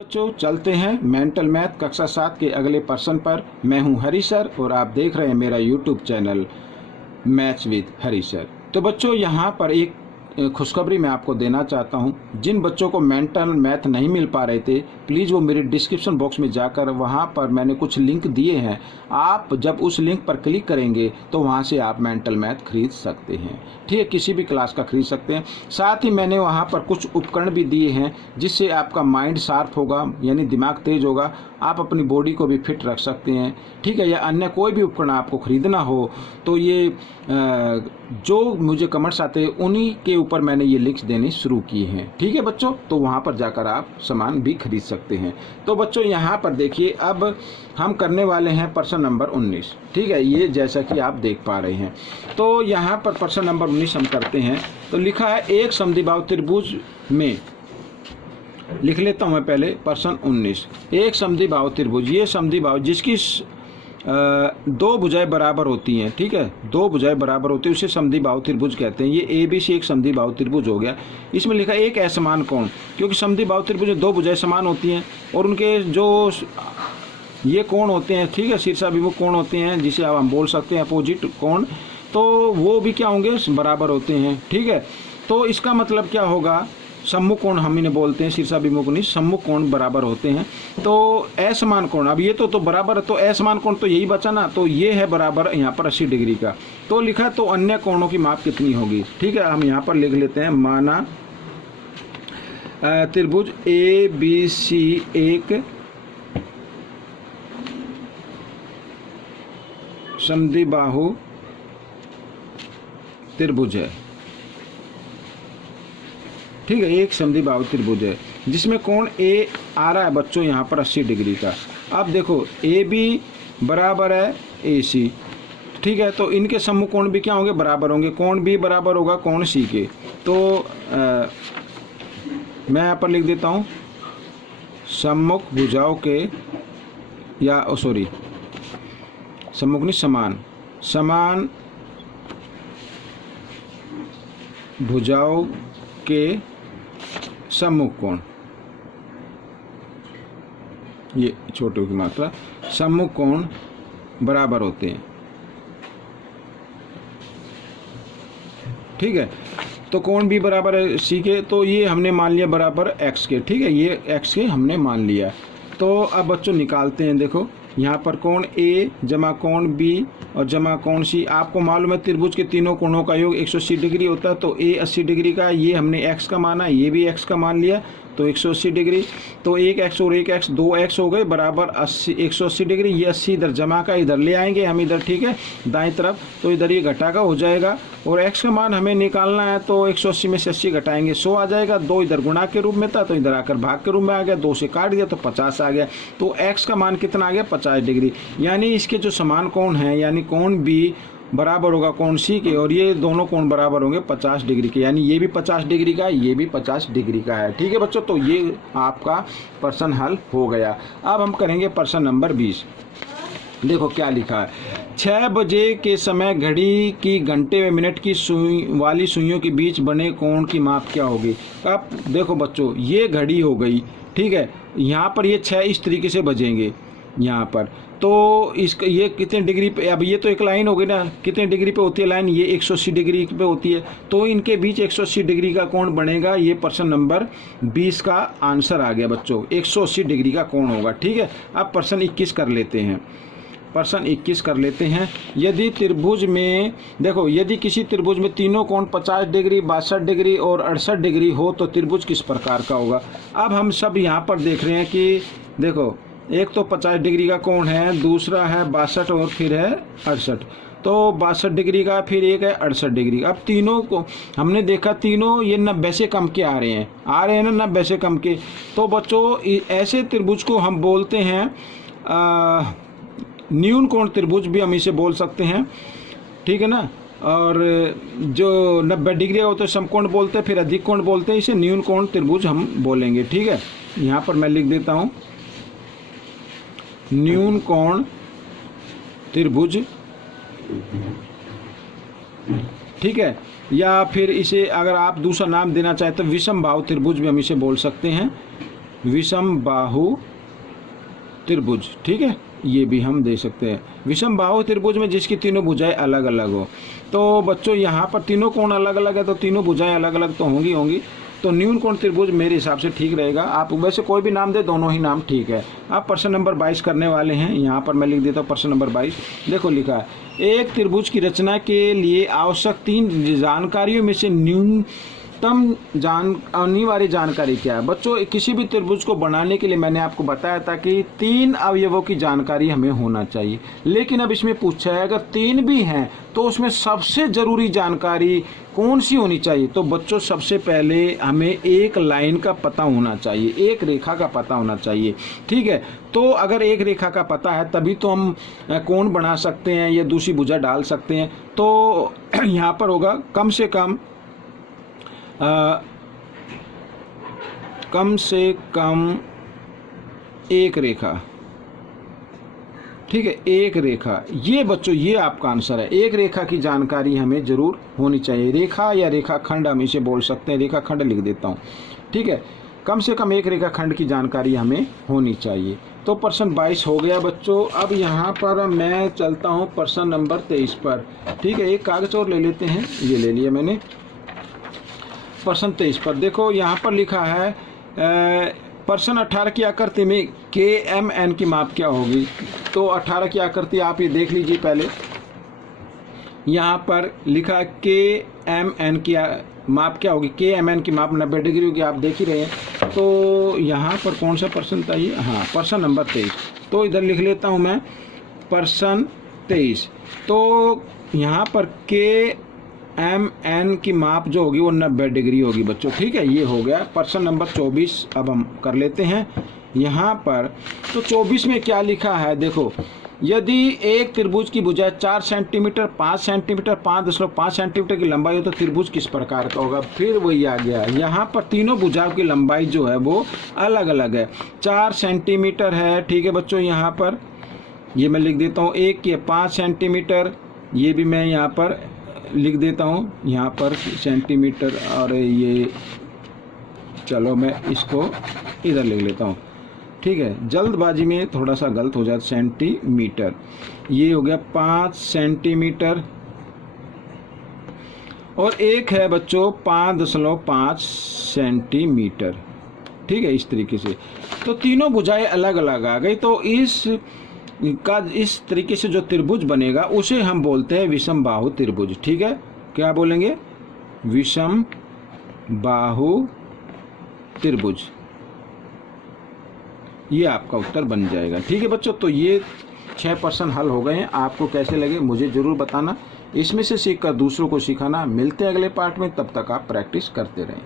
बच्चों चलते हैं मेंटल मैथ कक्षा 7 के अगले प्रश्न पर। मैं हूं हरी सर और आप देख रहे हैं मेरा YouTube channel maths with Hari sir. तो बच्चों यहाँ पर एक खुशखबरी मैं आपको देना चाहता हूँ। जिन बच्चों को मेंटल मैथ नहीं मिल पा रहे थे, प्लीज़ वो मेरे डिस्क्रिप्शन बॉक्स में जाकर वहाँ पर मैंने कुछ लिंक दिए हैं। आप जब उस लिंक पर क्लिक करेंगे तो वहाँ से आप मेंटल मैथ खरीद सकते हैं। ठीक है, किसी भी क्लास का खरीद सकते हैं। साथ ही मैंने वहाँ पर कुछ उपकरण भी दिए हैं जिससे आपका माइंड शार्प होगा, यानी दिमाग तेज होगा। आप अपनी बॉडी को भी फिट रख सकते हैं। ठीक है, या अन्य कोई भी उपकरण आपको खरीदना हो तो ये जो मुझे कमेंट्स आते हैं उन्हीं के ऊपर मैंने ये लिंक्स देने शुरू किए हैं। ठीक है बच्चों, तो वहाँ पर जाकर आप सामान भी खरीद सकते हैं। तो बच्चों यहाँ पर देखिए, अब हम करने वाले हैं प्रश्न नंबर 19। ठीक है, ये जैसा कि आप देख पा रहे हैं। तो यहाँ पर प्रश्न नंबर 19 हम करते हैं। तो लिखा है एक समद्विबाहु त्रिभुज में, लिख लेता हूँ मैं पहले प्रश्न 19। एक समद्विबाहु त्रिभुज, ये समद्विबाहु जिसकी दो भुजाएं बराबर होती हैं। ठीक है, दो भुजाएं बराबर होती है उसे समद्विबाहु त्रिभुज कहते हैं। ये ABC एक समद्विबाहु त्रिभुज हो गया। इसमें लिखा है एक असमान कोण, क्योंकि समद्विबाहु त्रिभुज में दो भुजाएं समान होती हैं और उनके जो ये कोण होते हैं, ठीक है, शीर्षाभिमुख कोण होते हैं, जिसे अब हम बोल सकते हैं अपोजिट कोण, तो वो भी क्या होंगे, बराबर होते हैं। ठीक है, तो इसका मतलब क्या होगा, सम्मुख कोण हम इन्हें बोलते हैं, शीर्षाभिमुख नहीं, सम्मुख कोण बराबर होते हैं। तो असमान कोण, अब ये तो बराबर है, तो असमान कोण तो यही बचा ना, तो ये है बराबर यहाँ पर 80 डिग्री का। तो लिखा तो अन्य कोणों की माप कितनी होगी। ठीक है, हम यहाँ पर लिख लेते हैं, माना त्रिभुज ABC एक समद्विबाहु त्रिभुज है। ठीक है, एक समद्विबाहु त्रिभुज है जिसमें कोण A आ रहा है बच्चों यहाँ पर 80 डिग्री का। अब देखो AB बराबर है AC। ठीक है, तो इनके सम्मुख कोण भी क्या होंगे, बराबर होंगे। कोण B बराबर होगा कोण C के। तो मैं यहाँ पर लिख देता हूँ सम्मुख भुजाओं के, या सॉरी सम्मुख नहीं, समान भुजाओं के सम्मुख कोण, ये छोटे की मात्रा, सम्मुख कोण बराबर होते हैं। ठीक है, तो कोण भी बराबर है C के, तो ये हमने मान लिया बराबर X के। ठीक है, ये X के हमने मान लिया। तो अब बच्चों निकालते हैं। देखो यहाँ पर कोण A जमा कोण B और जमा कोण C। आपको मालूम है त्रिभुज के तीनों कोणों का योग 180 डिग्री होता है। तो A 80 डिग्री का, ये हमने X का माना, ये भी X का मान लिया, तो 180 डिग्री। तो एक X और एक X, 2X हो गए बराबर 180 डिग्री। ये 80 इधर जमा का इधर ले आएंगे हम इधर, ठीक है, दाएं तरफ, तो इधर ये घटा का हो जाएगा। और X का मान हमें निकालना है, तो 180 में से 80 घटाएंगे, 100 आ जाएगा। 2 इधर गुणा के रूप में था तो इधर आकर भाग के रूप में आ गया, 2 से काट दिया तो 50 आ गया। तो X का मान कितना आ गया, 50 डिग्री। यानी इसके जो समान कोण हैं, यानी कोण B बराबर होगा कोण C के, और ये दोनों कोण बराबर होंगे 50 डिग्री के। यानी ये भी 50 डिग्री का है, ये भी 50 डिग्री का है। ठीक है बच्चों, तो ये आपका प्रश्न हल हो गया। अब हम करेंगे प्रश्न नंबर 20। देखो क्या लिखा है, 6 बजे के समय घड़ी की घंटे में मिनट की सुई वाली सुइयों के बीच बने कोण की माप क्या होगी। अब देखो बच्चों, ये घड़ी हो गई। ठीक है, यहाँ पर ये 6 इस तरीके से बजेंगे यहाँ पर, तो इसका ये कितने डिग्री पे, अब ये तो एक लाइन हो गई ना, कितने डिग्री पे होती है लाइन, ये 180 डिग्री पे होती है। तो इनके बीच 180 डिग्री का कोण बनेगा। ये प्रश्न नंबर 20 का आंसर आ गया बच्चों, 180 डिग्री का कोण होगा। ठीक है, अब प्रश्न 21 कर लेते हैं। प्रश्न 21 कर लेते हैं। यदि त्रिभुज में, देखो, यदि किसी त्रिभुज में तीनों कोण 50 डिग्री, 62 डिग्री और 68 डिग्री हो तो त्रिभुज किस प्रकार का होगा। अब हम सब यहाँ पर देख रहे हैं कि देखो, एक तो 50 डिग्री का कोण है, दूसरा है 62 और फिर है 68। तो 62 डिग्री का, फिर एक है 68 डिग्री। अब तीनों को हमने देखा, तीनों ये 90 से कम के आ रहे हैं ना, 90 से कम के। तो बच्चों ऐसे त्रिभुज को हम बोलते हैं न्यून कोण त्रिभुज भी हम इसे बोल सकते हैं। ठीक है ना, और जो 90 डिग्री होते हैं समकोण बोलते हैं, फिर अधिक कोण बोलते हैं, इसे न्यून कोण त्रिभुज हम बोलेंगे। ठीक है, यहाँ पर मैं लिख देता हूँ न्यून कोण त्रिभुज। ठीक है, या फिर इसे अगर आप दूसरा नाम देना चाहें तो विषम बाहु त्रिभुज भी हम इसे बोल सकते हैं। विषम बाहु त्रिभुज, ठीक है, ये भी हम दे सकते हैं। विषम बाहु त्रिभुज में जिसकी तीनों भुजाएं अलग अलग हो। तो बच्चों यहाँ पर तीनों कोण अलग अलग है, तो तीनों भुजाएं अलग अलग तो होंगी। तो न्यून कोण त्रिभुज मेरे हिसाब से ठीक रहेगा। आप वैसे कोई भी नाम दे, दोनों ही नाम ठीक है। आप प्रश्न नंबर 22 करने वाले हैं। यहाँ पर मैं लिख देता हूँ प्रश्न नंबर 22। देखो लिखा है, एक त्रिभुज की रचना के लिए आवश्यक 3 जानकारियों में से न्यूनतम अनिवार्य जानकारी क्या है। बच्चों किसी भी त्रिभुज को बनाने के लिए मैंने आपको बताया था कि 3 अवयवों की जानकारी हमें होना चाहिए। लेकिन अब इसमें पूछा है अगर 3 भी हैं तो उसमें सबसे जरूरी जानकारी कौन सी होनी चाहिए। तो बच्चों सबसे पहले हमें एक लाइन का पता होना चाहिए, एक रेखा का पता होना चाहिए, ठीक है। तो अगर एक रेखा का पता है तभी तो हम कोण बना सकते हैं या दूसरी भुजा डाल सकते हैं। तो यहाँ पर होगा कम से कम एक रेखा, ठीक है, एक रेखा। ये बच्चों ये आपका आंसर है। एक रेखा की जानकारी हमें जरूर होनी चाहिए। रेखा या रेखाखंड हम इसे बोल सकते हैं, रेखाखंड लिख देता हूँ, ठीक है। कम से कम एक रेखाखंड की जानकारी हमें होनी चाहिए। तो प्रश्न 22 हो गया बच्चों। अब यहाँ पर मैं चलता हूँ प्रश्न नंबर 23 पर, ठीक है। एक कागज और ले लेते हैं, ये ले लिया मैंने। प्रश्न 23 पर देखो यहाँ पर लिखा है प्रश्न 18 की आकृति में KMN की माप क्या होगी। तो 18 की आकृति आप ये देख लीजिए पहले। यहाँ पर लिखा KMN की माप क्या होगी। KMN की माप 90 डिग्री होगी, आप देख ही रहे हैं। तो यहाँ पर कौन सा प्रश्न था ये, हाँ प्रश्न नंबर 23। तो इधर लिख लेता हूँ मैं प्रश्न 23। तो यहाँ पर KMN की माप जो होगी वो 90 डिग्री होगी बच्चों, ठीक है। ये हो गया प्रश्न नंबर 24। अब हम कर लेते हैं यहाँ पर। तो 24 में क्या लिखा है देखो, यदि एक त्रिभुज की भुजा 4 सेंटीमीटर, 5 सेंटीमीटर, 5.5 सेंटीमीटर की लंबाई हो तो त्रिभुज किस प्रकार का होगा। फिर वही आ गया, यहाँ पर तीनों भुजाओं की लंबाई जो है वो अलग अलग है। 4 सेंटीमीटर है, ठीक है बच्चों। यहाँ पर ये मैं लिख देता हूँ, एक की 5 सेंटीमीटर, ये भी मैं यहाँ पर लिख देता हूँ, यहाँ पर सेंटीमीटर। और ये चलो मैं इसको इधर लिख लेता हूँ, ठीक है। जल्दबाजी में थोड़ा सा गलत हो जाता, सेंटीमीटर। ये हो गया 5 सेंटीमीटर। और एक है बच्चों 5.5 सेंटीमीटर, ठीक है, इस तरीके से। तो तीनों भुजाएं अलग अलग आ गई। तो इस तरीके से जो त्रिभुज बनेगा उसे हम बोलते हैं विषम बाहु त्रिभुज, ठीक है। क्या बोलेंगे, विषम बाहु त्रिभुज। ये आपका उत्तर बन जाएगा, ठीक है बच्चों। तो ये 6 प्रश्न हल हो गए हैं। आपको कैसे लगे मुझे जरूर बताना, इसमें से सीखकर दूसरों को सिखाना। मिलते हैं अगले पार्ट में, तब तक आप प्रैक्टिस करते रहें।